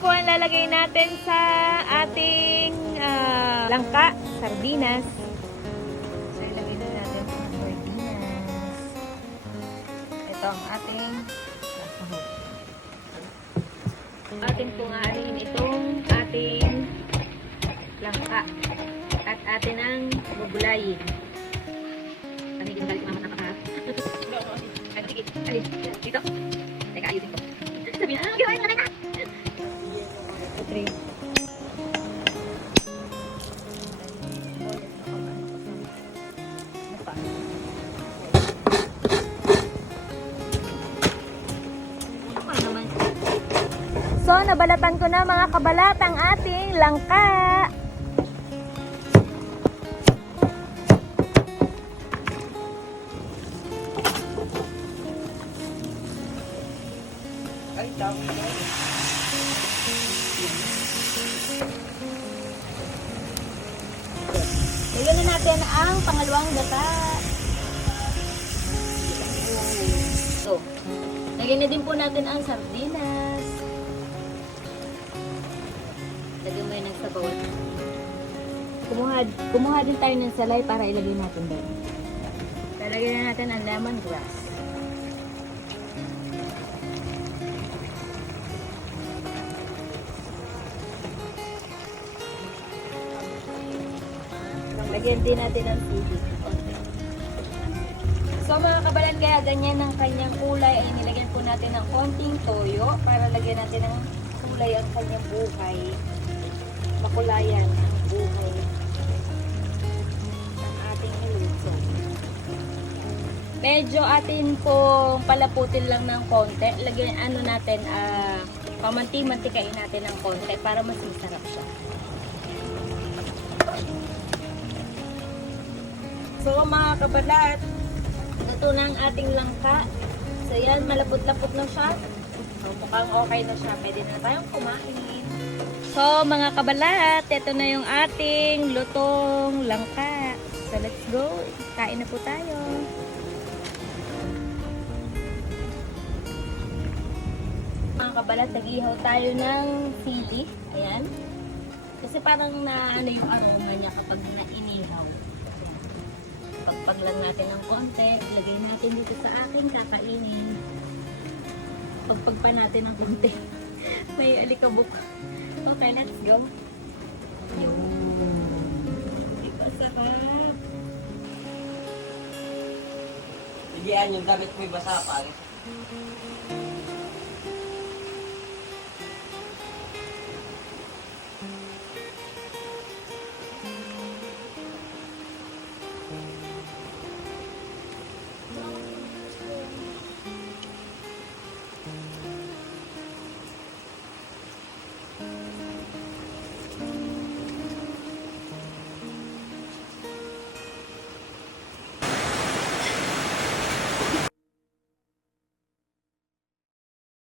po ang lalagay natin sa ating ah, langka, sardinas. So, ilagay na natin ang sardinas. Ito ang ating. Atin pong aanin itong ating langka. At atin ang bubulayin. Panigin balik mama na? Ay, sige. Ay, dito. So, nabalatan ko na mga kabalat ang ating langka. Lagyan na natin ang pangalawang gata. So, lagyan na din po natin ang sardinas. Lagyan mo yun ng sabaw. Kumuha, kumuha din tayo ng salay para ilagay natin doon. Lalagyan na natin ang lemongrass. Lagyan din natin ng sili. So mga kabalan, kaya ganyan ang kanyang kulay ay nilagyan po natin ng konting toyo para lagyan natin ng kulay ang kanyang buhay. Makulayan ang buhay ng ating niluto. Medyo atin pong palaputin lang ng konti. Lagyan ano natin, ah, pamanti-mantikain natin ng konti para mas masarap siya. So mga kabalat, ito na ang ating langka. So yan, malapot-lapot na siya. So mukhang okay na siya. Pwede na tayong kumain. So mga kabalat, ito na yung ating lutong langka. So let's go. Kain na po tayo. Mga kabalat, nag-ihaw tayo ng sili. Ayan. Kasi parang na ano yung aroma niya kapag nainihaw. Pagpag lang natin ng konti, ilagay natin dito sa aking kakainin. Pagpag pa natin ng konti. May alikabok. Okay, let's go. Masarap. Higian yung damit mo'y basa pa.